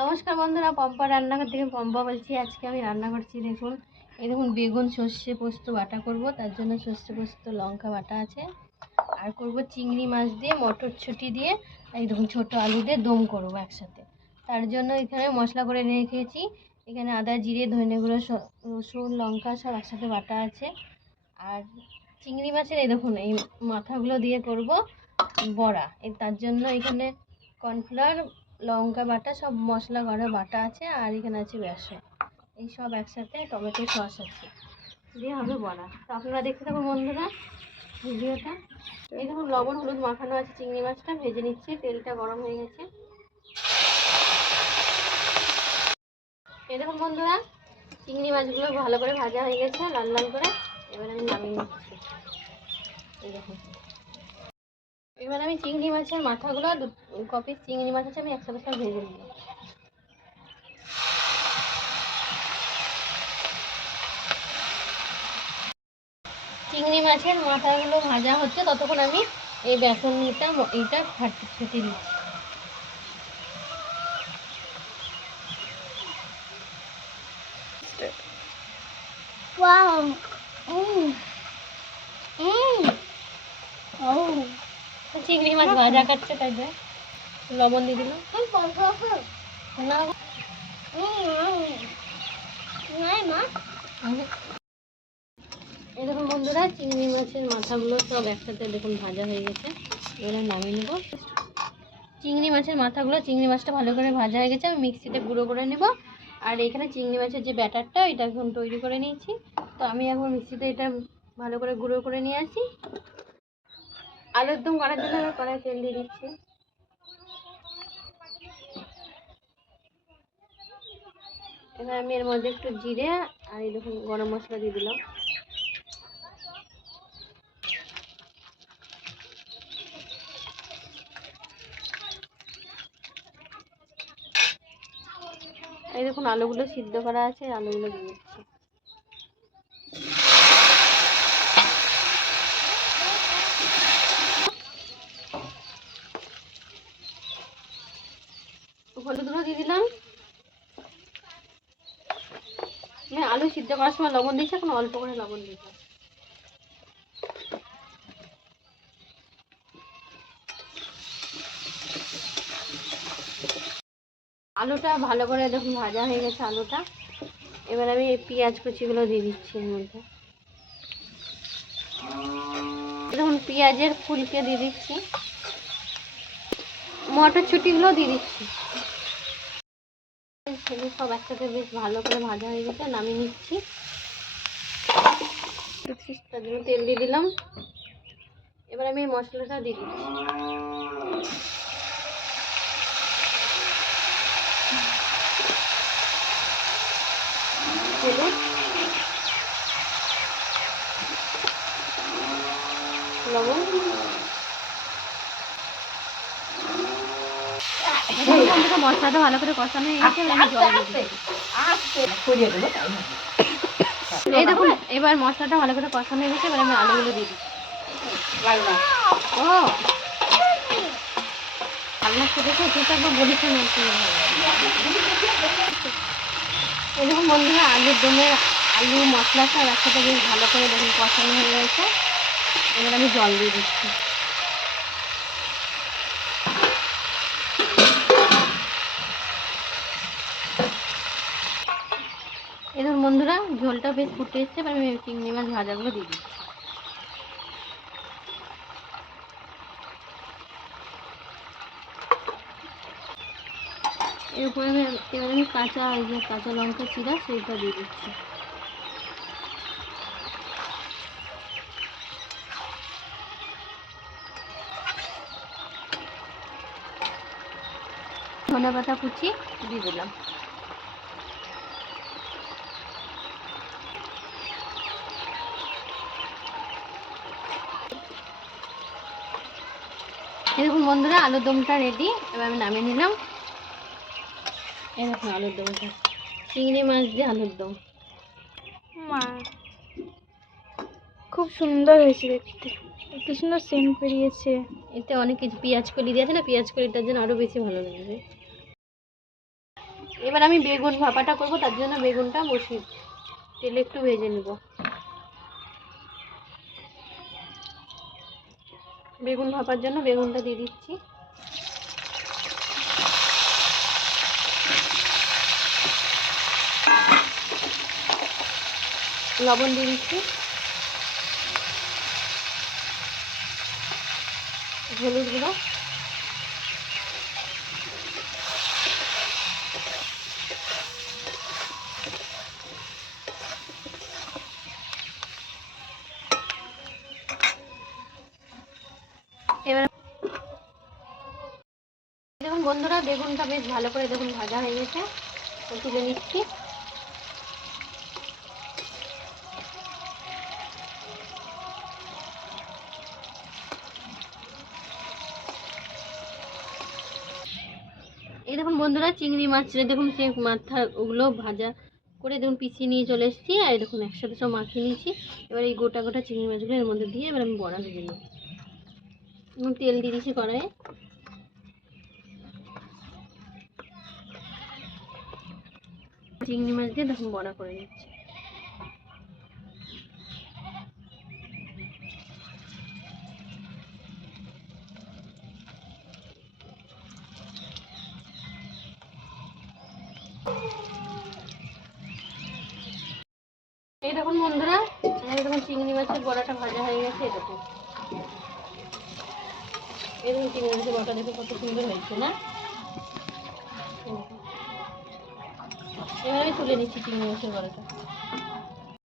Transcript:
নমস্কার বন্ধুরা, পম্পা রান্নাঘর থেকে পম্পা বলছি। আজকে আমি রান্না করছি। দেখুন, এই দেখুন বেগুন সর্ষে পোস্ত বাটা করব। তার জন্য সর্ষে পোস্ত লঙ্কা বাটা আছে। আর করব চিংড়ি মাছ দিয়ে মটরশুঁটি দিয়ে, এই দেখুন ছোটো আলু দিয়ে দম করবো একসাথে। তার জন্য এখানে মশলা করে রেখেছি। এখানে আদা জিরে ধনে গুঁড়ো রসুন লঙ্কা সব একসাথে বাটা আছে। আর চিংড়ি মাছের এই দেখুন এই মাথাগুলো দিয়ে করব বড়া। তার জন্য এখানে কর্নফ্লাওয়ার লঙ্কা বাটা সব মশলা ঘরে বাটা আছে। আর এখানে আছে বেসন, এই সব একসাথে টমেটো সস আছে দিয়ে হবে বড়া। তো আপনারা দেখতে থাকুন বন্ধুরা ভিডিওটা। এই দেখুন লবণ হলুদ মাখানো আছে। চিংড়ি মাছটা ভেজে নিচ্ছে, তেলটা গরম হয়ে গেছে। এই দেখুন বন্ধুরা, চিংড়ি মাছগুলো ভালো করে ভাজা হয়ে গেছে লাল লাল করে। এবার আমি নামিয়ে নিচ্ছি। এই দেখুন, এবার আমি চিংড়ি মাছের মাথাগুলো কপিস চিংড়ি মাছ আছে, আমি একসাথে সব ভেজে নিই। চিংড়ি মাছের মাথাগুলো ভাজা হচ্ছে, ততক্ষণ আমি এই বেসনটা এইটা ফেটে দিচ্ছি। চিংড়ি মাছ ভাজা কাটছে, তাই লবণ দিয়ে দিলাম। এই দেখুন বন্ধুরা, চিংড়ি মাছের মাথাগুলো সব একসাথে দেখুন ভাজা হয়ে গেছে। এবার নামিয়ে নেব। চিংড়ি মাছের মাথাগুলো, চিংড়ি মাছটা ভালো করে ভাজা হয়ে গেছে, আমি মিক্সিতে গুঁড়ো করে নেব। আর এখানে চিংড়ি মাছের যে ব্যাটারটা এটা এখন তৈরি করে নিয়েছি। তো আমি এখন মিক্সিতে এটা ভালো করে গুঁড়ো করে নিয়ে আসি। আলুর দম করার জন্য আমি কড়াই তেল দিয়ে দিচ্ছি। এবার আমি এর মধ্যে একটু জিরে আর এই দেখুন গরম মশলা দিয়ে দিলাম। এই দেখুন আলুগুলো সিদ্ধ করা আছে, আলুগুলো দিয়ে দিচ্ছি। হলুদ গুঁড়ো দিয়ে দিলাম। আলু সিদ্ধ করার সময় লবণ দিচ্ছি, এখন অল্প করে লবণ দিচ্ছি। আলুটা ভালো করে দেখুন ভাজা হয়ে গেছে আলুটা। এবার আমি এই পেঁয়াজ কুচিগুলো দিয়ে দিচ্ছি এর মধ্যে। দেখুন পেঁয়াজের ফুলকে দিয়ে দিচ্ছি, মটরশুঁটিগুলো দিয়ে দিচ্ছি। সব একসাথে বেশ ভালো করে ভাজা হয়ে গেছে, নামিয়ে নিচ্ছি। তার জন্য তেল দিয়ে দিলাম। এবার আমি এই মশলাটা দিয়ে দিচ্ছি। হলুদ লবণ মশলাটা ভালো করে কষানো হয়ে গেছে। আমি জল দিয়ে এই দেখুন, এবার মশলাটা ভালো করে কষানো হয়ে গেছে। এবার আমি আলুগুলো দিয়ে দিচ্ছি। ও রান্না খেতেছে ঠিক আছে, বলিস না। এই দেখুন বন্ধুরা, আলুর দমে আলু মশলা সব একসাথে বেশ ভালো করে দেখুন কষানো হয়ে গেছে। এবার আমি জল দিয়ে দিচ্ছি। এই দেখুন বন্ধুরা, ঝোলটা বেশ ফুটে এসছে। এবার আমি চিংড়ি মাছ ভাজাগুলো দিয়ে দিচ্ছি। এরপরে এবার আমি কাঁচা লঙ্কা চিরা সেইটা দিয়ে দিচ্ছি। ধনেপাতা কুচি দিয়ে দিলাম। এরকম বন্ধুরা আলুর দমটা রেডি। এবার আমি নামিয়ে নিলাম। এরকম আলুর দমটা, চিংড়ি মাছ দিয়ে আলুর দম। মা খুব সুন্দর হয়েছে দেখতে, কি সুন্দর সেন্ট বেরিয়েছে। এতে অনেক কিছু পেঁয়াজ কলি দিয়েছে না, পেঁয়াজ কলিটার জন্য আরো বেশি ভালো লাগবে। এবার আমি বেগুন ভাপাটা করব, তার জন্য বেগুনটা বসিয়ে তেলে একটু ভেজে নেব। বেগুন ভাপার জন্য বেগুনটা দিয়ে দিচ্ছি। লবণ দিয়ে দিচ্ছি, হলুদ গুঁড়ো, এবার দেখুন বন্ধুরা বেগুনটা বেশ ভালো করে দেখুন ভাজা হয়ে গেছে, তুলে নিচ্ছি। এই দেখুন বন্ধুরা চিংড়ি মাছটা দেখুন সে মাথা ওগুলো ভাজা করে দেখুন পিছিয়ে নিয়ে চলে এসেছি, আর দেখুন একসাথে সব মাখিয়ে নিয়েছি। এবার এই গোটা গোটা চিংড়ি মাছগুলো এর মধ্যে দিয়ে এবার আমি বড়া ভেজে নেব। তেল দিয়ে দিয়েছি কড়াইয়ে। চিংড়ি মাছ দিয়ে দেখুন বড়া করে নিচ্ছি। এই দেখুন বন্ধুরা দেখুন চিংড়ি মাছের বড়াটা ভাজা হয়ে গেছে। এই দেখুন চিংড়ি মাছের বড়াটা দেখে কত সুন্দর হয়েছে না? এবার আমি তুলে নিচ্ছি চিংড়ি মাছের বড়াটা।